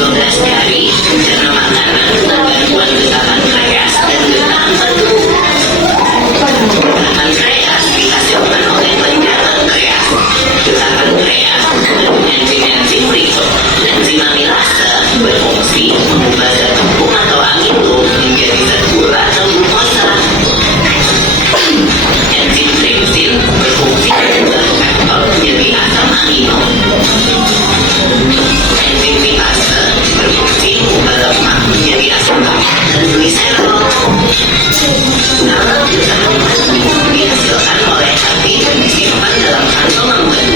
12 jari, cara makanan, bantuan getakan kreas dan getakan batu. Getakan kreas dihasilkan oleh penjaga kreas. Getakan kreas mengandung enzim frito. Enzim amilase berfungsi mengubah zat tepung atau amilo menjadi zat gula atau glukosa. Enzim tripsin berfungsi mengubah peptol menjadi asam amino. Enzim lipase berfungsi mengubah lemak menjadi asam lemak dan gliserol. Kalau getakan batu dihasilkan oleh hati dan disimpan dalam kantong embun.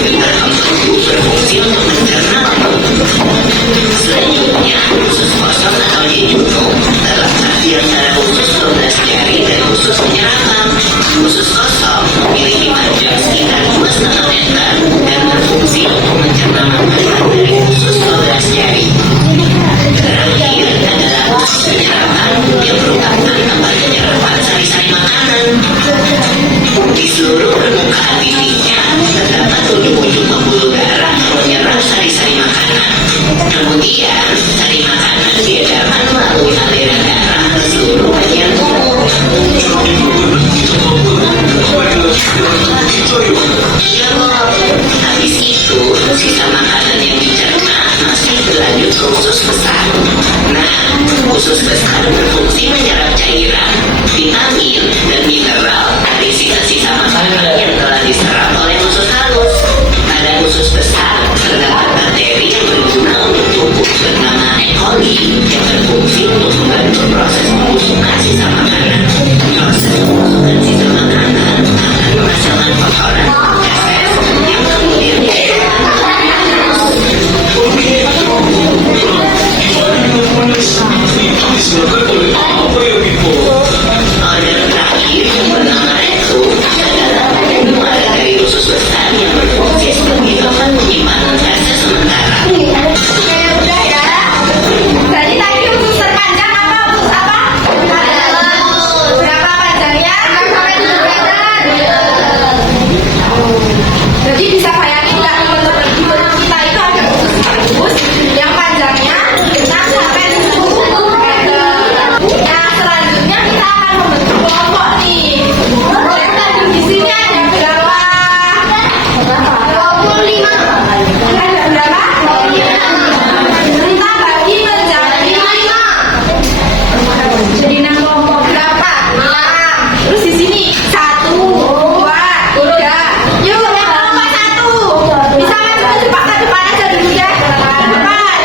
Kantong embun berfungsi untuk mencerna lemak. Selanjutnya, usus kosong atau jejunum terletak di antara usus 12 jari dan usus penyerapang. Usus kosong memiliki panjang sekitar 2,5 meter dan berfungsi untuk mencerna makanan dari usus 12 jari. Terakhir adalah usus penyerapan yang merupakan tempat penyerapan sari-sari makanan. Di seluruh permukaan bibinya terdapat ujung-ujung pembuluh darah yang menyerap sari-sari makanan. Kemudian, sari makanan diedarkan melalui aliran darah ke seluruh bagian tubuh. Habis itu, sisa makanan yang dicerna masih berlanjut ke usus besar. Nah, usus besar berfungsi menyerap cairan, vitamin, dan mineral dari sisa-sisa makanan yang telah diserap oleh usus halus. Pada usus besar terdapat bakteri yang berguna untuk tubuh bernama E. coli yang berfungsi untuk membantu proses pembusukan sisa makanan. Proses pembusukan sisa makanan akan menghasilkan kotoran feses yang kemudian organ terakhir yang bernama rektum adalah badan luar dari usus besar yang berfungsi sebagai tempat penyimpanan feses sementara. Udah ya. Jadi tadi usus terpanjang apa usus apa? Berapa panjangnya? 6 sampai 7 meter. Jadi bisa bayangin nggak teman-teman di tubuh kita itu ada usus halus yang panjangnya 6 sampai 7 meter. Nah selanjutnya kita akan membentuk kelompok nih. Yang tadi di sini ada berapa? 25. Ada berapa? 25. Kita bagi menjadi 5. Jadi 6 kelompok berapa? 6. Terus di sini 1, 2, 3. Yuk yang kelompok 1. Bisa maju ke depan aja dulu ya. Depan.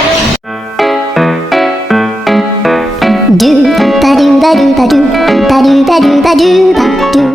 Do ba do ba do ba do ba do ba do ba do ba do.